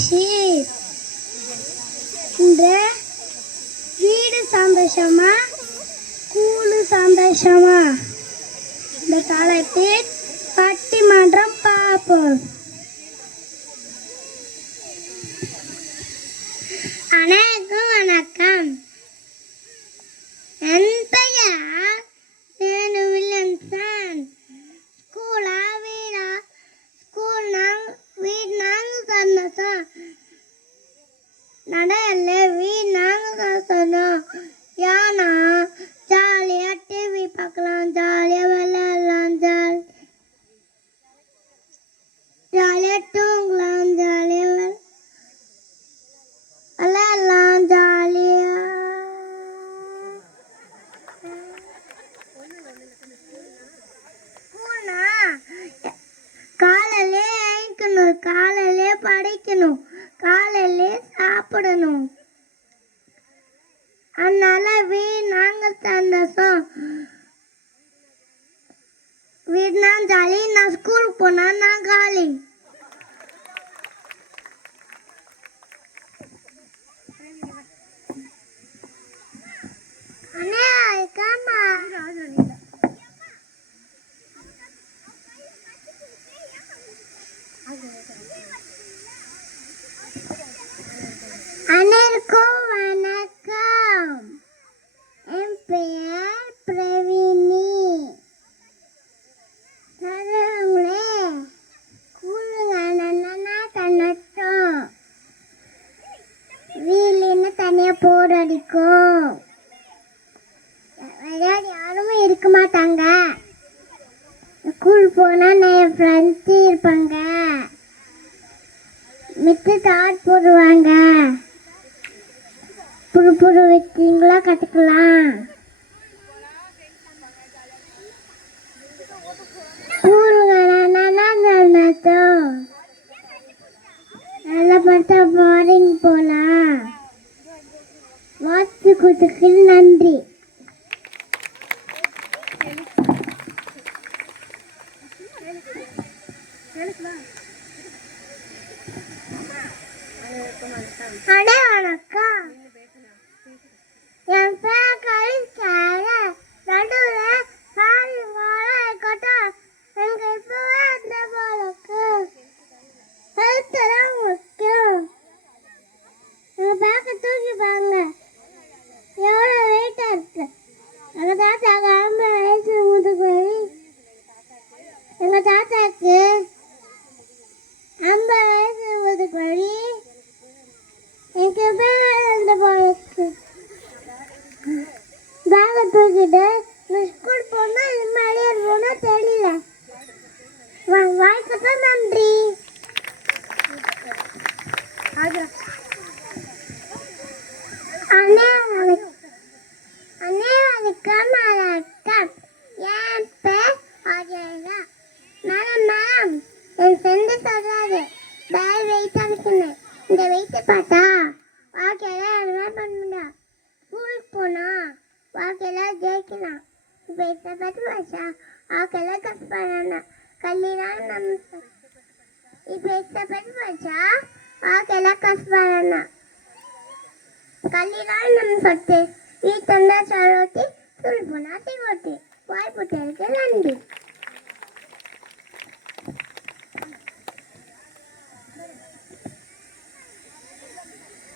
Sheet. இந்த வீடு சந்தோஷமா, கூழு சந்தோஷமா? இந்த தலைப்பில் பட்டிமன்றம் பார்ப்போம். அனைவருக்கும் வணக்கம். என் பெயர் சேனு வில்லியம்சன். ஸ்கூலா வீடா? ஸ்கூல் வீடு நாங்கள் சந்தோஷம். நடையில வீடு நாங்கள் சொன்னோம். ஏன்னா ஜாலியாக டிவி பார்க்கலாம், ஜாலியாக விளையாடலாம், ஜாலியாக தூங்கலாம், ஜாலியாக விளையாடலாம், ஜாலியாக காலையிலே எழுக்கணும், காலையிலே படிக்கணும், காலையிலே சாப்பிடணும். அதனால நாங்கள் சந்தோஷம். வீடுனா ஜாலி. நான் ஸ்கூலுக்கு போனா நான் காலி. அனைவருக்கும் வணக்கம். என் பெயர் பிரவீனி. வீலின்னு தனியா போர் அடிக்கும். யாரும் இருக்க மாட்டாங்க. ஸ்கூல் போனா நிறைய ஃப்ரெண்ட்ஸ் இருப்பாங்க. மித்து தாட் போடுவாங்க. புது புது விஷயங்களா கற்றுக்கலாம். நல்லா பார்த்தா மார்னிங் போலாம். வாட்சி கொடுத்துக்கு நன்றி. அடே வணக்கம். என் பேர் கழிச்சார நடுவில் சாரி வாழை கொட்டா. எனக்கு இப்பவே அந்த போலக்கு ஹெல்த் தான் முக்கியம். எங்கள் பேக்கை தூக்கி பாங்க, எவ்வளோ வெயிட்டாக இருக்கு. எங்கள் தாத்தாக்கு 50 வயசு முதுகு வலி. எங்கள் தாத்தாக்கு 50 வயசு முதுகு வலி. எனக்கு பேர் அந்த போலக்கு பேக்கை தூக்கிட்டு ஸ்கூல் போனால் இது மாதிரியே இருக்கணும்னா தெரியல. வாய்ப்புக்கு நன்றி. அனைவருக்கும் வணக்கம். என் பேர் அஜயா. மேடம் என் ஃப்ரெண்டு சொல்றாரு பேர் வெயிட் அனுப்புங்க. இந்த வெயிட்டை பார்த்தா வாழ்க்கையில என்ன பண்ண ஸ்கூலுக்கு போனா வாழ்க்கையில ஜெயிக்கலாம். இப்போ இதை பற்றி வச்சா வாழ்க்கையில கஷ்டப்படணும். கல்லிதான் நம்ம இப்போ இதை பற்றி வச்சா வாழ்க்கையில கஷ்டப்படணும். கல்லிதான் நம்ம சொத்து. வீட்டை சொல்லி சொல்லி போனா தீ ஓட்டு வாய்ப்பு நன்றி.